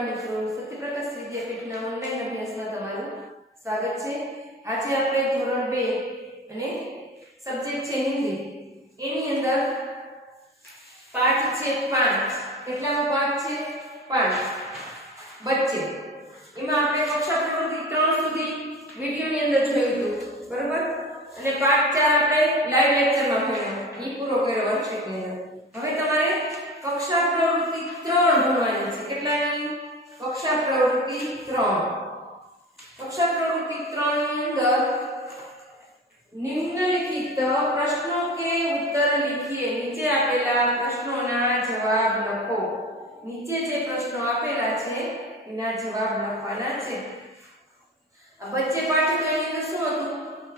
नमस्कार मित्रों, सत्यप्रकाश विद्यापीठના ઓનલાઈન અભ્યાસમાં તમારું સ્વાગત છે। આજે આપણે ધોરણ 2 અને સબ્જેક્ટ છે હિન્દી, એની અંદર પાઠ છે 5। કેટલામો પાઠ છે? 5 બચ્ચે। એમાં આપણે કક્ષા પ્રવૃત્તિ 3 સુધી વિડિયોની અંદર જોયું હતું, બરાબર? અને પાઠ 4 આપણે લાઈવ લેક્ચરમાં ભણ્યો, ઈ પૂરો કર્યો વર્કશીટની અંદર। હવે તમારે कक्षा प्रवृत्ति 3 भणवानी छे। કેટલાની? कक्षा प्रवृत्ति 3। कक्षा प्रवृत्ति 3 ની અંદર निम्नलिखित प्रश्नों के उत्तर लिखिए। नीचे आपेला प्रश्नोना जवाब लखो। नीचे जे प्रश्नो आपेला छे एना जवाब लखवाना छे। आ बच्चे पाठ तो एनी अंदर शुं हतुं?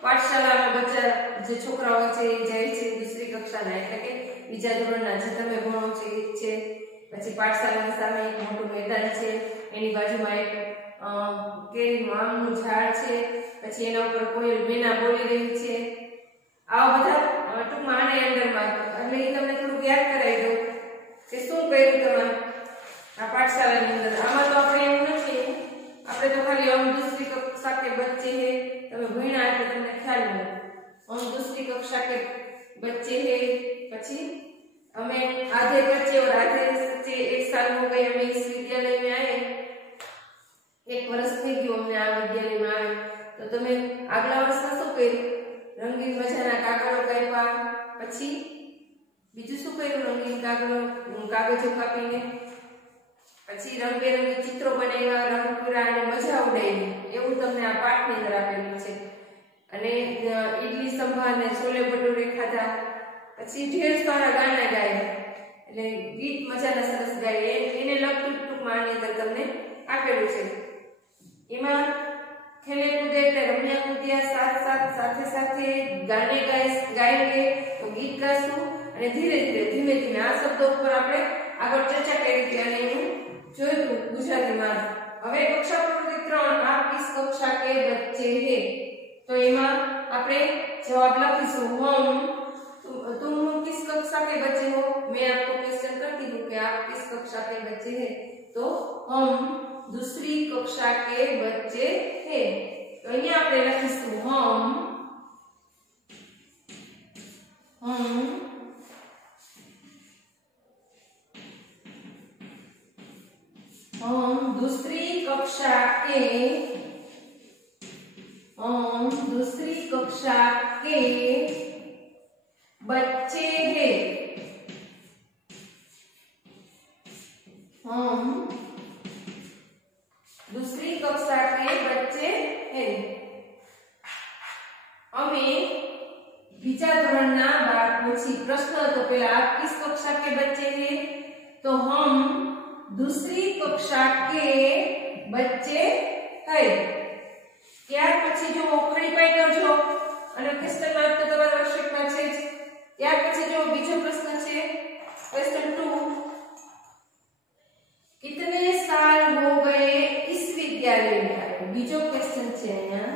पाठशालामां बच्चा जे छोकराओ छे ए जाय छे दूसरी कक्षाना, એટલે કે બીજા ધોરણના જે તમે ભણો છો એ છે। પછી પાઠશાલાની સામે એક મોટું મેદાન છે, એની બાજુમાં એક કેરીનું આમનું ઝાડ છે, પછી એના ઉપર કોઈ મેના બોલી રહી છે। આવા બધા ટૂંકમાં આને અંદરમાં એટલે એ તમને થોડું યાદ કરાવી દઉં કે શું કર્યું તમે આ પાઠશાલાની અંદર। આમાં તો આપણે એવું નથી, આપણે તો ખાલી हम दूसरी कक्षा के बच्चे हैं તમે ભણ્યા એટલે તમને ખ્યાલ નહીં। हम दूसरी कक्षा के बच्चे हैं, પછી हमें आधे बच्चे और आधे बच्चे 1 साल हो गए हमें इस विद्यालय में आए, 1 वर्ष થઈ ગયું અમને આ વિદ્યાલયમાં આવે। તો તમે આગલા વર્ષમાં શું કર્યું? રંગીન મજાના કાગળો કાપ્યા, પછી બીજું શું કર્યું? રંગીન કાગળો કાપીને પછી રંગબેરંગી ચિત્રો બનાવ્યા, રંગ પૂરા અને મજા ઉડાવી। એવું તમને આ પાઠની અંદર આપેલું છે। અને ઈડલી સંભાર ને છોલે ભટુરે ખાધા, પછી ઢેર સારા ગાના ગાયા, એટલે ગીત મજાના સરસ ગાય, એને લગતું ટૂંકમાં આની અંદર તમને આપેલું છે। એમાં ખેલે કૂદે એટલે રમ્યા કૂદ્યા, સાથે સાથે ગાને ગાएंगे તો ગીત ગાશું, અને ધીમે ધીમે આ શબ્દો ઉપર આપણે આગળ ચર્ચા કરી હતી અને એનું જોયું ગુજરાતીમાં। હવે કક્ષા પ્રવૃત્તિ 3 आप किस कक्षा के बच्चे हैं? तो એમાં આપણે જવાબ લખીશું हम। तुम किस कक्षा के बच्चे हो? मैं आपको क्वेश्चन करती हूँ कि आप किस कक्षा के बच्चे हैं, तो हम दूसरी कक्षा के बच्चे हैं। तो અહીંયા આપણે લખીશું हम दूसरी कक्षा के बच्चे हैं। हम दूसरी कक्षा के बच्चे हैं। અમે બીજા ધોરણના બાળકો છીએ। પ્રશ્ન હતો પહેલા आप किस कक्षा के बच्चे हैं? तो हम दूसरी कक्षा के बच्चे हैं। ત્યાર પછી જો ખરી પાઈ કરજો અને ક્વેશ્ચન માર્ક તો તમારા વર્કશીટમાં છે જ। ત્યાર પછી જો બીજો પ્રશ્ન છે क्वेश्चन 2, कितने साल हो गए इस विद्यालय में आए? बीजो क्वेश्चन છે અહીંયા,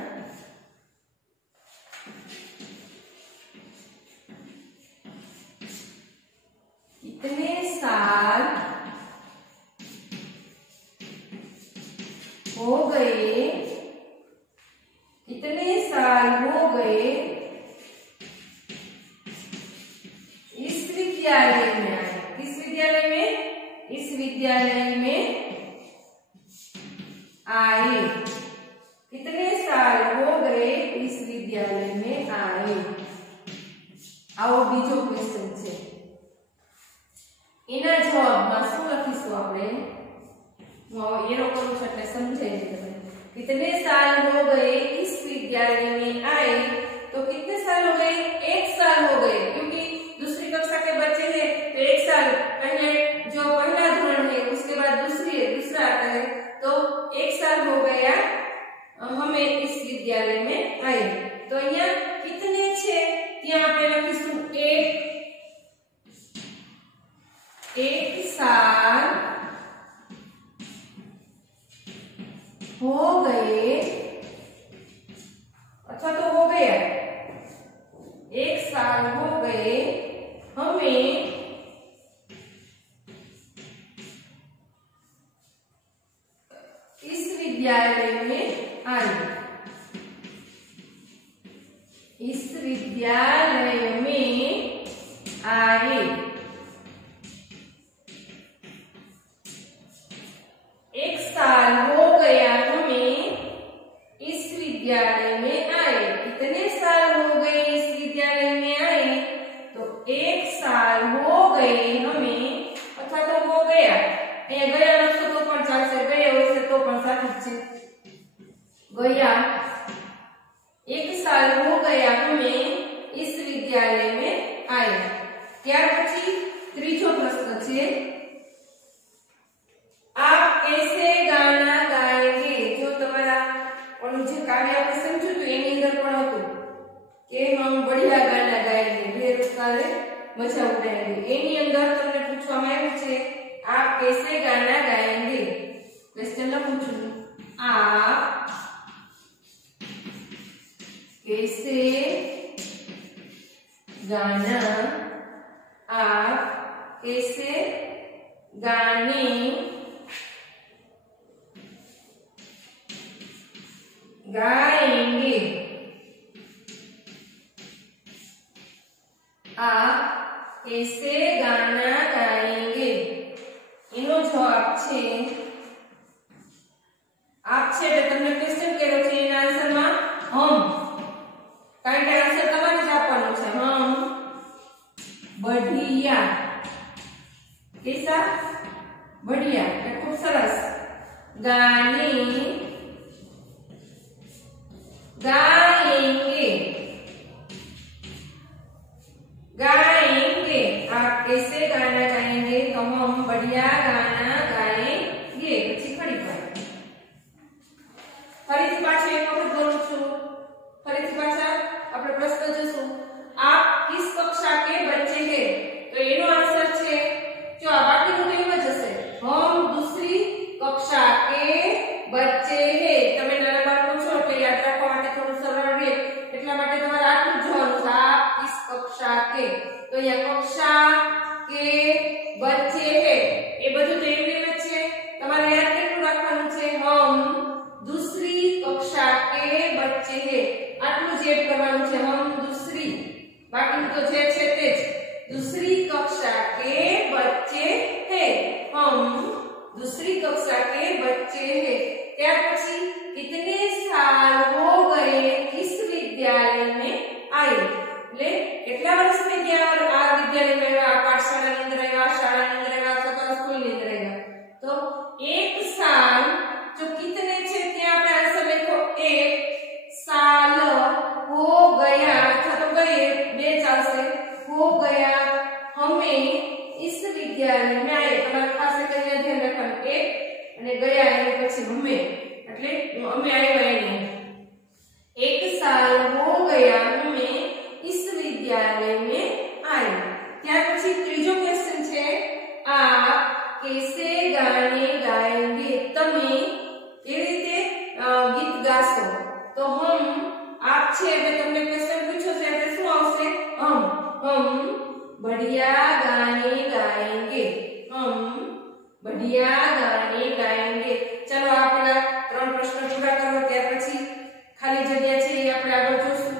कितने साल हो गए, कितने साल हो गए इस विद्यालय में आए? किस विद्यालय में? इस विद्यालय में आए। कितने साल हो गए इस विद्यालय में आए? आओ बीजो क्वेश्चन છે, એના જવાબમાં શું લખીશું આપણે? એનો કરું છું એટલે સમજાય છે તમને। कितने साल हो गए इस विद्यालय में आए, तो कितने साल हो गए? 1 साल हो गए, क्योंकि दूसरी कक्षा के बच्चे हैं तो 1 साल पहले जो पहला धोरण है उसके बाद दूसरा आता है, तो 1 साल हो गया हमें इस विद्यालय में आए। तो અહીંયા कितने છે ત્યાં આપણે લખીશું 1 साल हो गए अथवा तो हो गया, 1 साल हो गए हमें विद्यालय में आए। एक साल हो गया हमें इस विद्यालय में आए। कितने साल हो गए इस विद्यालय में आए? तो एक साल हो गए हमें, अथवा तो हो गया, गया लखशो तो पण चालशे, गए होशे तो पण साचुं ज छे। गया, एक साल हो गया हमें इस विद्यालय में आए। ત્યાર પછી ત્રીજો પ્રશ્ન છે, आप कैसे गाना गाएंगे? जो તમારા ઓલું જે કાવ્ય આપણે સમજ્યું તો એની અંદર પણ હતું કે हम बढ़िया गाना गाएंगे, ढेर सारे मजा उड़ाएंगे। એની અંદર તમને પૂછવામાં આવ્યું છે आप कैसे गाना गाएंगे। क्वेश्चन લખું છું, आप कैसे गाना, आप कैसे गाने गाएंगे। आप कैसे गाना गाएंगे? એનો જવાબ છે आप છે એટલે તમને ક્વેશ્ચન કર્યો છે, એના આન્સરમાં हम, કારણ કે આન્સર તમારે જ આપવાનો છે। हम बढ़िया, कैसा बढ़िया, खूब सरस, गाने गाएंगे, गाएंगे। आप कैसे गाना गाएंगे? तो हम बढ़िया गाना गाएंगे। પછી ફરી ફરીથી પાછું એક વખત બોલું છું, ફરીથી પાછા આપણે પ્રશ્ન જોશું, आप किस कक्षा के बच्चे हैं? तो એનો આન્સર છે, જો આ બાકીનું તો એમ જ હશે, हम दूसरी कक्षा के बच्चे हैं। તમે નાના બાળકો છો એટલે યાદ રાખવા માટે થોડું સરળ રહે એટલા માટે તમારે આટલું જ જોવાનું છે, आप किस कक्षा के। तो અહીંયા कक्षा के बच्चे हैं એ બધું તો એમ જ છે, તમારે યાદ કેટલું રાખવાનું છે, हम दूसरी कक्षा के बच्चे हैं, આટલું જ યાદ કરવાનું છે, हम दूसरी, बाकी तो जे छे ते ज, दूसरी कक्षा के बच्चे हैं, हम दूसरी कक्षा के बच्चे हैं। त्यार पछी कितने साल हो गए इस विद्यालय में आए, એટલે કેટલા વર્ષ થઈ ગયા આ વિદ્યાલય में આવ્યા, પાઠશાળાની અંદર આવ્યા, શાળાની અંદર આવ્યા, અથવા સ્કૂલની અંદર આવ્યા। તો એક સાલ, જો कितने છે ત્યાં આપણે આન્સર લખો, એક साल हो गया, अथवा तो गए बे चालशे, हो गया हमें इस विद्यालय में आए। તમારે ખાસ કરીને ધ્યાન રાખવાનું, એક અને ગયા એની પછી હમે, એટલે અમે આવ્યા એની। एक साल हो गया हमें इस विद्यालय में आए। ત્યાર પછી ત્રીજો ક્વેશ્ચન છે, आप कैसे गाने गाएंगे? તમે કેવી રીતે ગીત ગાશો? तो हम, आप छे એટલે તમને ક્વેશ્ચન પૂછ્યો છે એટલે શું આવશે, हम बढ़िया गाने गाएंगे, हम बढ़िया गाने गाएंगे। चलो આપણે ત્રણ પ્રશ્ન પૂરા કરો, ત્યાર પછી ખાલી જગ્યા છે એ આપણે આગળ જોશું।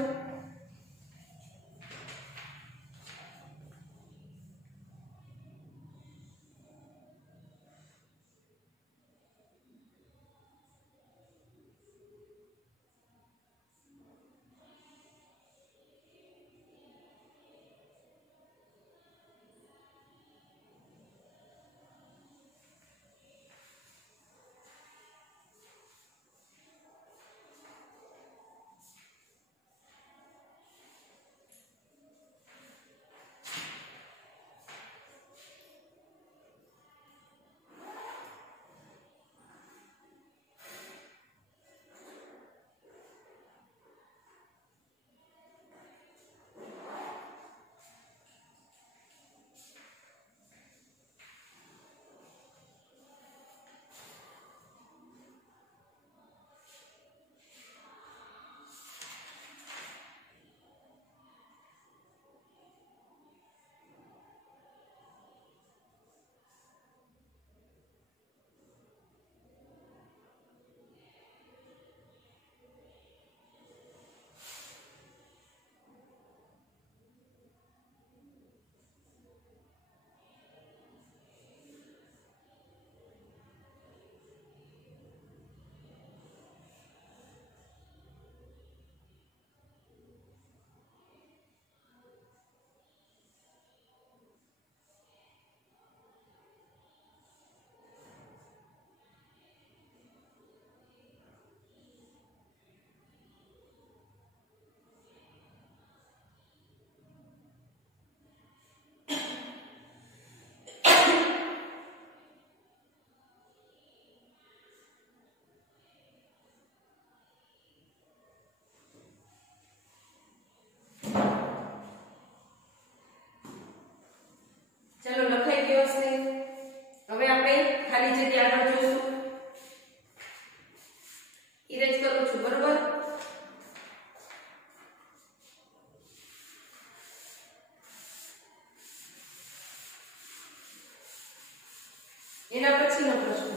એના પછીનો પ્રશ્ન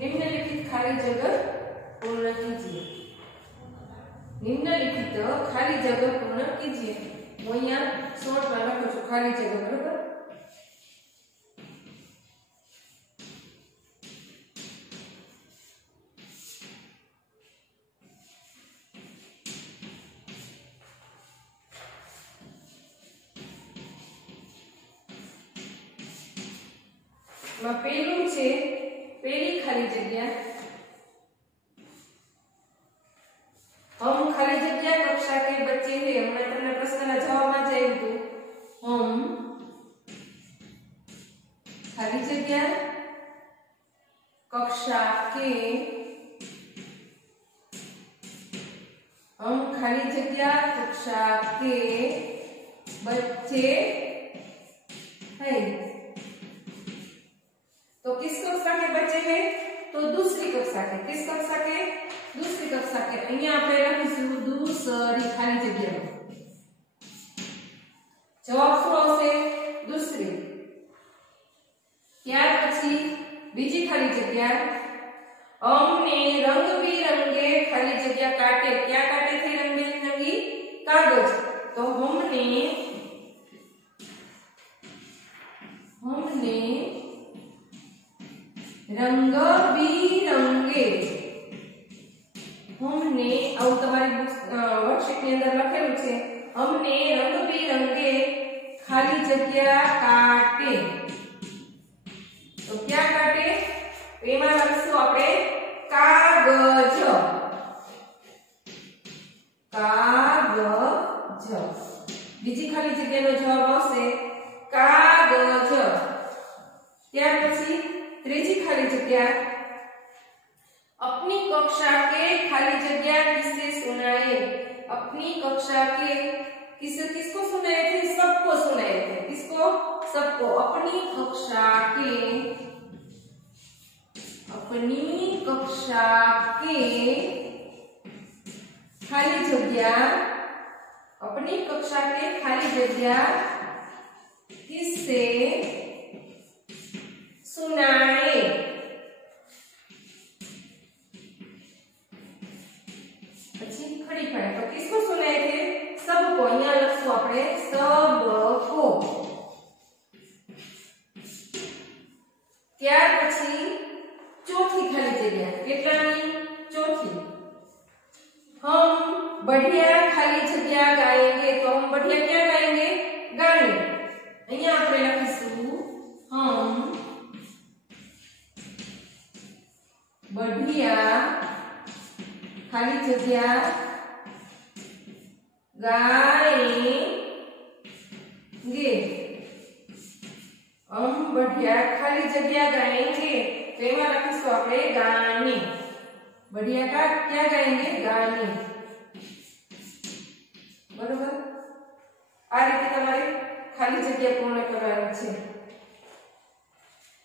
निम्नलिखित खाली जगह पूर्ण कीजिए। निम्नलिखित खाली जगह पूर्ण कीजिए। હું અહીંયા શોર્ટમાં લખું છું ખાલી જગ્યા બરાબર। પહેલું છે पहली खाली जगह हम खाली जगह कक्षा के बच्चे हैं। हमने તમને પ્રશ્નના જવાબમાં જઈ હતું हम खाली जगह कक्षा के हम खाली जगह कक्षा के बच्चे हैं। तो किस कक्षा के बच्चे हैं? तो दूसरी कक्षा के। किस कक्षा के? दूसरी कक्षा के। અહીંયા આપણે લખીશું दूसरी ખાલી જગ્યા। જવાબ શું આવશે? दूसरी। ત્યાર પછી બીજી ખાલી જગ્યા हमने रंग बिरंगे खाली जगह काटे। क्या काटे थे? रंग बिरंगी कागज। तो हमने रंग बिरंगे हमने आउ તમારી વર્કશીટ ની અંદર લખેલું છે हमने रंग बिरंगे खाली जगह काटे। तो क्या काटे? એમાં લખશું આપણે કાગજ। કાગજ। બીજી ખાલી જગ્યાનો જવાબ આવશે કાગજ। ત્યાર પછી ત્રીજી खाली जगह अपनी कक्षा के खाली जगह किससे सुनाए। अपनी कक्षा के किसको सुनाए थे? सबको सुनाए थे। किसको? सबको। अपनी कक्षा के खाली जगह अपनी कक्षा के खाली जगह किससे सुनाए। પછી ખડી પડે તો किसको सुनाए थे? सबको। અહીંયા લખશું આપણે सबको। ત્યાર પછી ચોથી ખાલી જગ્યા કેટલાની? ચોથી हम बढ़िया खाली जगह गाएंगे। तो हम बढ़िया क्या गाएंगे? गाने। અહીંયા આપણે લખીશું हम बढ़िया खाली जगह गाएंगे। हम बढ़िया खाली जगह गाएंगे। तो એમાં લખીશું આપણે ગાने। बढ़िया का क्या गाएंगे? गाने। बरोबर। आ रीते તમારે ખાલી જગ્યા પૂર્ણ કરવાની છે।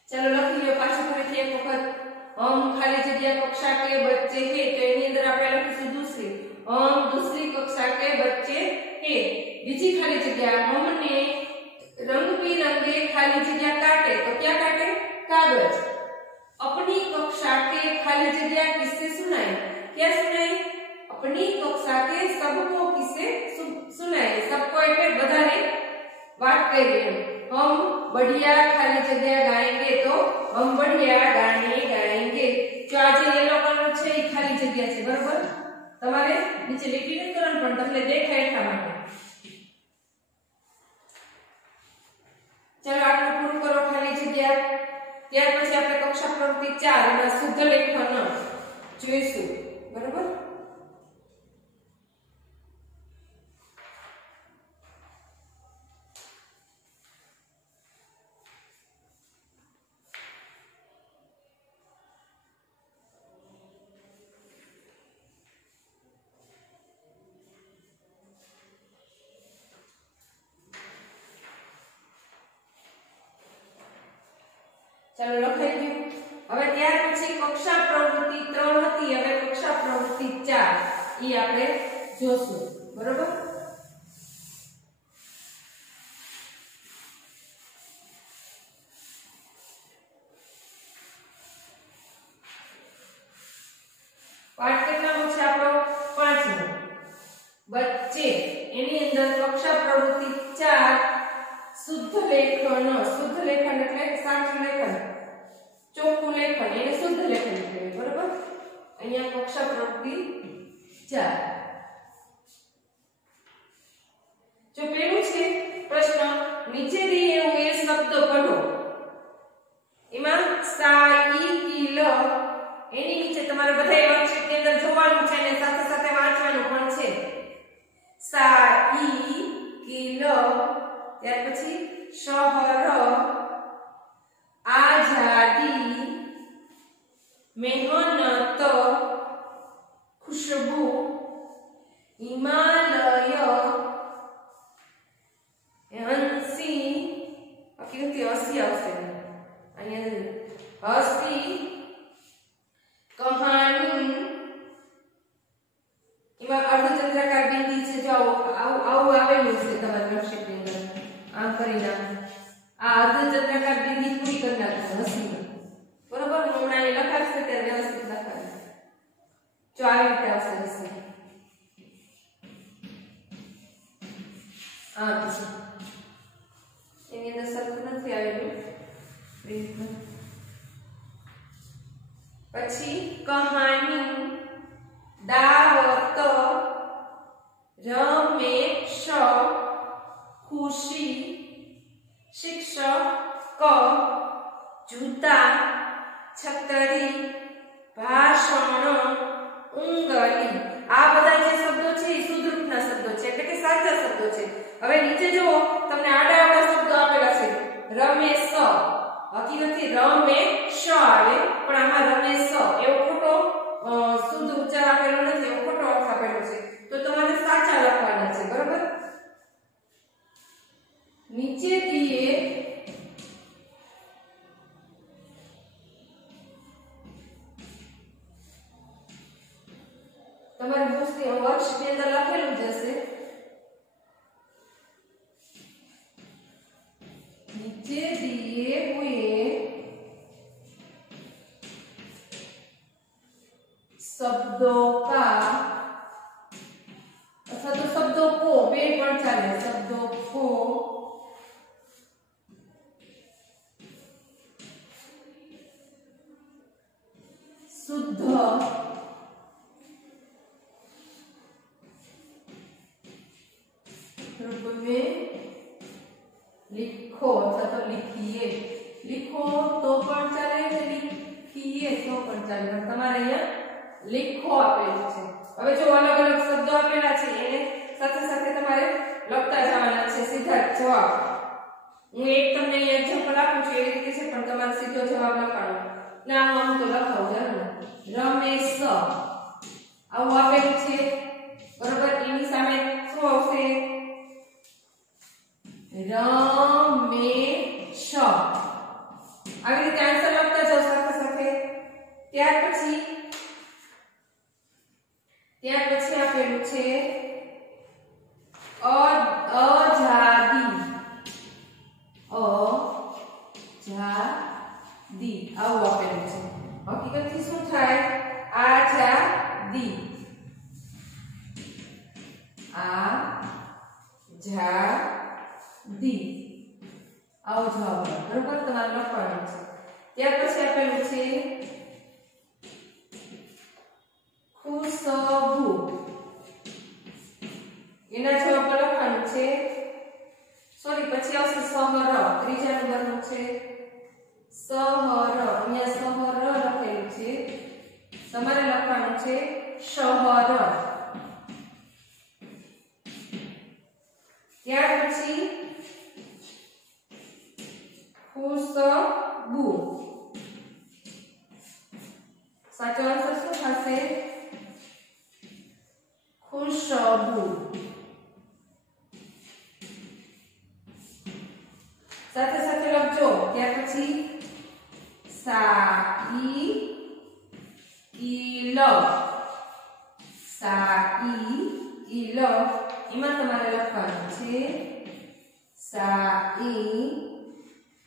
चलो લખી લો પાછું ફરીથી એક વખત हम खाली जगह कक्षा के बच्चे हैं। तो એની અંદર આપણે લખીશું दूसरी। हम दूसरी कक्षा के बच्चे हैं। बीजी खाली जगह हमने रंग बिरंगे खाली जगह काटे। तो क्या काटे? कागज। अपनी कक्षा के खाली जगह किससे सुनाए? क्या सुनाए? अपनी कक्षा के सबको किससे सुनाए। सबको એટલે બધાને વાત કરી। हम बढ़िया खाली जगह गाएंगे। तो हम बढ़िया गाने गाएंगे। जो आज येलो कलर છે એ ખાલી જગ્યા છે બરોબર। તમારે નીચે લીટી નથી કરવાની પણ તમને દેખાય એટલા માટે। चलो આટલું પૂરું કરો ખાલી જગ્યા। ત્યાર પછી આપણે કક્ષા પ્રવૃત્તિ 4 એમાં શુદ્ધ લેખન જોઈશું બરોબર। ચાલો લખાઈ ગયું. હવે ત્યાર પછી કક્ષા પ્રવૃત્તિ 3 હતી, હવે કક્ષા પ્રવૃત્તિ 4 ઈ આપણે જોશું. બરોબર? પાઠ કેટલામો છે આપણો? 5મો. બચ્ચે એની અંદર કક્ષા પ્રવૃત્તિ 4 શુદ્ધ લેખન. શુદ્ધ લેખન એટલે સાચું લેખન, ચોખ્ખું લેખન, એને શુદ્ધ લેખન કહેવાય. બરોબર? અહીંયા કક્ષા પ્રવૃત્તિ 4. જો પેલું છે પ્રશ્ન, નીચે દિયેલા શબ્દો પઢો. એમાં સા ઈ કી લ એની નીચે તમારે બધાય વર્કશીટની અંદર જોવાનું છે અને સાથે સાથે વાંચવાનું પણ છે. સા ઈ કી લ, ત્યાર પછી શહર, આઝાદી, મહેનત, ખુશબુ, હિમાલય, હંસી, હકીકતી હસી આવશે અહીંયા, હસી, કહાની, એમાં અર્ધચંદ્રાકાર બિંદી છે. જો આવું આવેલું છે તમારી વર્કશીટની અંદર. આમ કરીને આ અર્ધચંદ્રાકાર બિંદી પૂરી કરી નાખો હસી. બરોબર? હું હમણાં એ લખાશે ત્યારે વ્યવસ્થિત લખાવીશ. જો આવી રીતે આવશે હસી. એની અંદર સરખું નથી આવેલું. પછી કહાની, દાવત, રમેશ, ખુશી, શિક્ષક, જૂતા, છતરી, ભાષણ, ઉંગલી. આ બધા જે શબ્દો છે એ શુદ્ધ રૂપના શબ્દો છે, એટલે કે સાચા શબ્દો છે. હવે નીચે જુઓ, તમને આડા આડા શબ્દો આપેલા છે. રમેશ, હકીકતથી રમેશ આવે, પણ આમાં રમેશ એવો ખોટો શુદ્ધ ઉચ્ચાર આપેલો નથી, એવો ખોટો અર્થ આપેલો છે. તો તમારે સાચા લખવાના છે. બરોબર? નીચે દિયે તમારે મોસ્ટલી વર્કશીટની અંદર લખેલું જ હશે. નીચે દિए हुए शब्दों का अथवा तो शब्दों को बे पण चाले, शब्दों को शुद्ध रूप में लिखो अथवा तो लिखिए. लिखो तो पण चाले, लिखिए तो पण चाले, પણ તમારે અહીંયા लिखो આપેલું છે. હવે જો અલગ અલગ શબ્દો આપેલા છે એને સાથે સાથે તમારે લખતા જવાના છે સીધા જવાબ. હું એક તમને એક્ઝામ્પલ આપું છું એ રીતે છે, પણ તમારે સીધો જવાબ લખવાનો. ના હું આમ તો લખાવું જરૂર. રમેશ આવું આપેલું છે. બરોબર? એની સામે શું આવશે? રમેશ. આવી રીતે આન્સર લખતા જાઓ સાથે સાથે. ત્યાર પછી આપેલું છે આઝાદી. આઝાદી આવું આપેલું છે. હકીકતથી શું થાય? આઝાદી. આઝાદી આવો જવાબ. બરોબર? તમારે લખવાનું છે. ત્યાર પછી આપેલું છે ખુશબુ. એના જવાબ લખવાનું છે. સોરી, પછી આવશે શહર. ત્રીજા નંબરનું છે શહર. અહીંયા શહર લખેલું છે, તમારે લખવાનું છે શહર. ત્યાર પછી ખુશબુ. સાચો આન્સર શું થશે? ખુશબુ. સાથે સાથે લખજો. ત્યાર પછી સાયકલ સાયકલ એમાં તમારે લખવાનું છે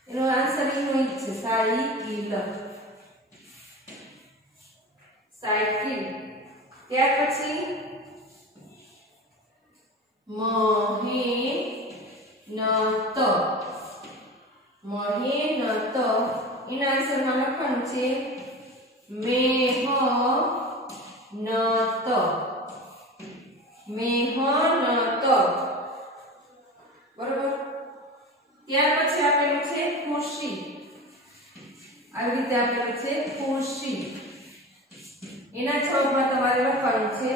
એનો આન્સર એનો જ છે સાયકલ સાયકલ ત્યાર પછી મહેનત એના આન્સરમાં લખવાનું છે મહેનત બરોબર ત્યાર પછી આપેલું છે ખુશી આવી રીતે આપેલું છે ખુશી એના જવાબમાં તમારે લખવાનું છે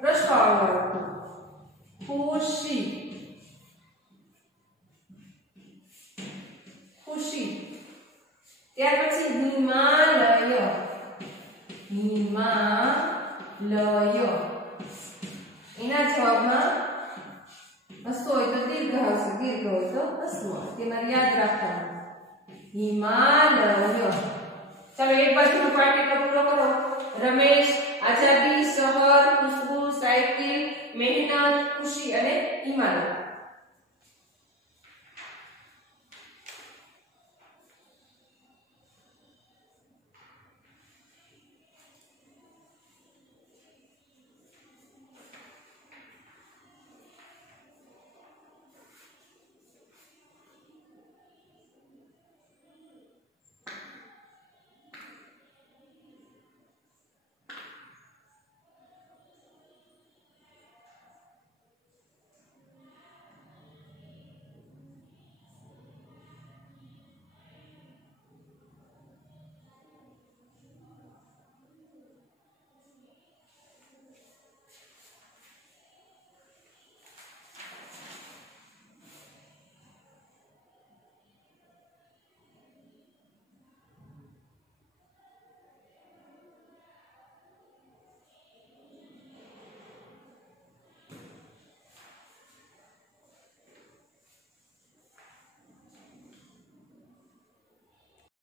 પ્રશ્નાવલી ખુશી ખુશી ત્યાર પછી હિમાલય એના જવાબમાં હસ્વ હોય તો દીર્ઘ આવશે દીર્ઘ હોય તો હસ્વ તમારે યાદ રાખવાનું હિમાલય ચાલો એક બાજુનો પાઠ એટલો પૂરો કરો રમેશ આઝાદી શહર ખુશ્બુ સાયકલ મહેનત ખુશી અને હિમાલય